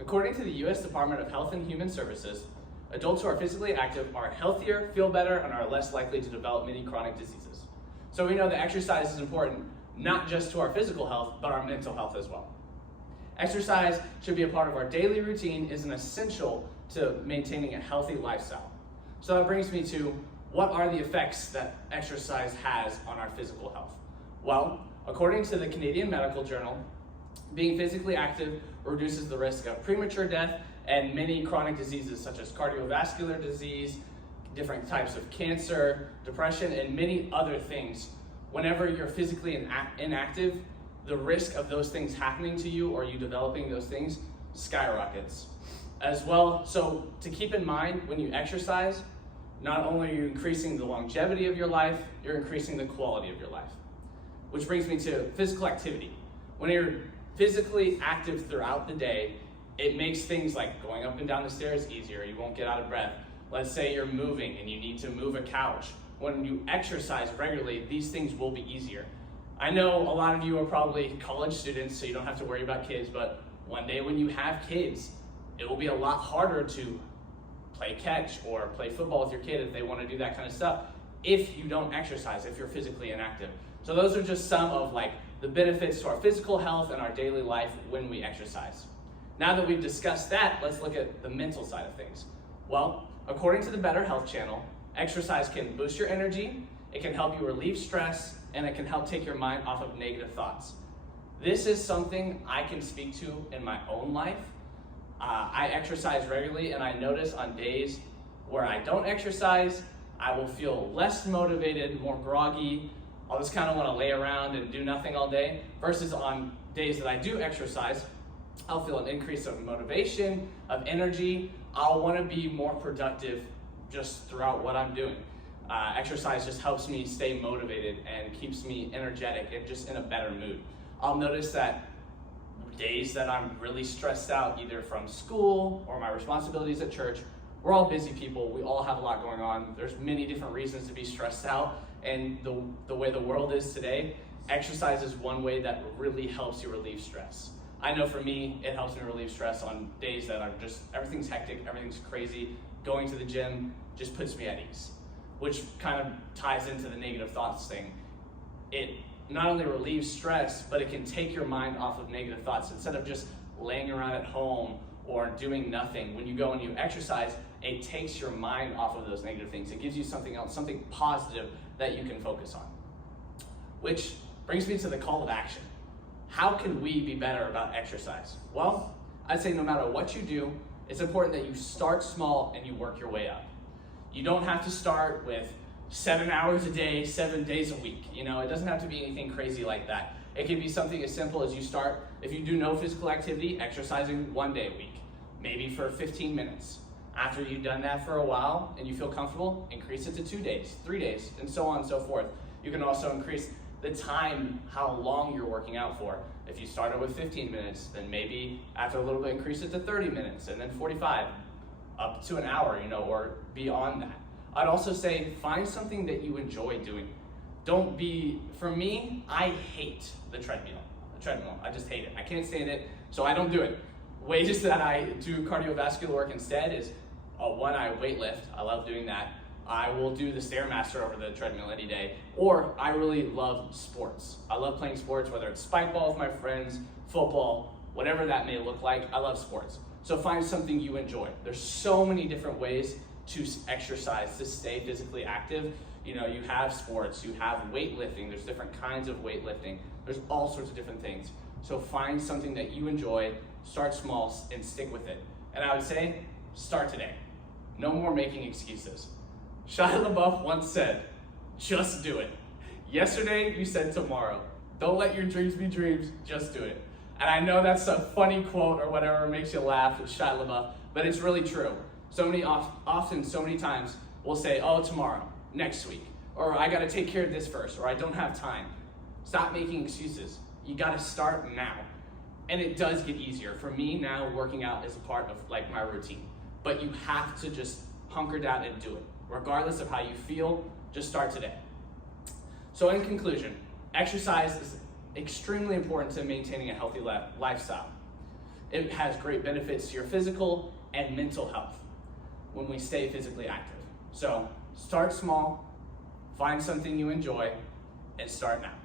According to the U.S. Department of Health and Human Services, adults who are physically active are healthier, feel better, and are less likely to develop many chronic diseases. So we know that exercise is important not just to our physical health, but our mental health as well. Exercise should be a part of our daily routine, is an essential to maintaining a healthy lifestyle. So that brings me to, what are the effects that exercise has on our physical health? Well, according to the Canadian Medical Journal, being physically active reduces the risk of premature death and many chronic diseases such as cardiovascular disease, different types of cancer, depression, and many other things. Whenever you're physically inactive, the risk of those things happening to you or you developing those things skyrockets. As well, so to keep in mind, when you exercise, not only are you increasing the longevity of your life, you're increasing the quality of your life. Which brings me to physical activity. When you're physically active throughout the day, it makes things like going up and down the stairs easier. You won't get out of breath. Let's say you're moving and you need to move a couch. When you exercise regularly, these things will be easier. I know a lot of you are probably college students, so you don't have to worry about kids, but one day when you have kids, it will be a lot harder to play catch or play football with your kid if they want to do that kind of stuff if you don't exercise, if you're physically inactive. So those are just some of the benefits to our physical health and our daily life when we exercise. Now that we've discussed that, let's look at the mental side of things. Well, according to the Better Health channel, exercise can boost your energy, it can help you relieve stress, and it can help take your mind off of negative thoughts. This is something I can speak to in my own life. I exercise regularly, and I notice on days where I don't exercise, I will feel less motivated, more groggy. I'll just kind of want to lay around and do nothing all day, versus on days that I do exercise, I'll feel an increase of motivation, of energy. I'll want to be more productive just throughout what I'm doing. Exercise just helps me stay motivated and keeps me energetic and just in a better mood. I'll notice that days that I'm really stressed out, either from school or my responsibilities at church, we're all busy people, we all have a lot going on. There's many different reasons to be stressed out, and the way the world is today, exercise is one way that really helps you relieve stress. I know for me, it helps me relieve stress on days that I'm everything's hectic, everything's crazy. Going to the gym just puts me at ease, which kind of ties into the negative thoughts thing. It not only relieves stress, but it can take your mind off of negative thoughts. Instead of just laying around at home or doing nothing, when you go and you exercise, it takes your mind off of those negative things. It gives you something else, something positive that you can focus on. Which brings me to the call of action. How can we be better about exercise? Well, I'd say no matter what you do, it's important that you start small and you work your way up. You don't have to start with 7 hours a day, 7 days a week. It doesn't have to be anything crazy like that. It can be something as simple as you start, if you do no physical activity, exercising 1 day a week, maybe for 15 minutes. After you've done that for a while and you feel comfortable, increase it to 2 days, 3 days, and so on and so forth. You can also increase the time, how long you're working out for. If you started with 15 minutes, then maybe after a little bit, increase it to 30 minutes, and then 45, up to an hour, or beyond that. I'd also say find something that you enjoy doing. For me, I hate the treadmill. I just hate it. I can't stand it, so I don't do it. Ways that I do cardiovascular work instead is, one, I weightlift. I love doing that. I will do the Stairmaster over the treadmill any day. Or I really love sports. I love playing sports, whether it's spike ball with my friends, football, whatever that may look like. I love sports. So find something you enjoy. There's so many different ways to exercise, to stay physically active. You have sports, you have weightlifting, there's different kinds of weightlifting. There's all sorts of different things. So find something that you enjoy, start small, and stick with it. And I would say, start today. No more making excuses. Shia LaBeouf once said, just do it. Yesterday, you said tomorrow. Don't let your dreams be dreams, just do it. And I know that's a funny quote or whatever, makes you laugh, it's Shia LaBeouf, but it's really true. So many times, we'll say, oh, tomorrow, next week, or I gotta take care of this first, or I don't have time. Stop making excuses. You gotta start now. And it does get easier. For me now, working out is a part of my routine. But you have to just hunker down and do it. Regardless of how you feel, just start today. So in conclusion, exercise is extremely important to maintaining a healthy lifestyle. It has great benefits to your physical and mental health when we stay physically active. So start small, find something you enjoy, and start now.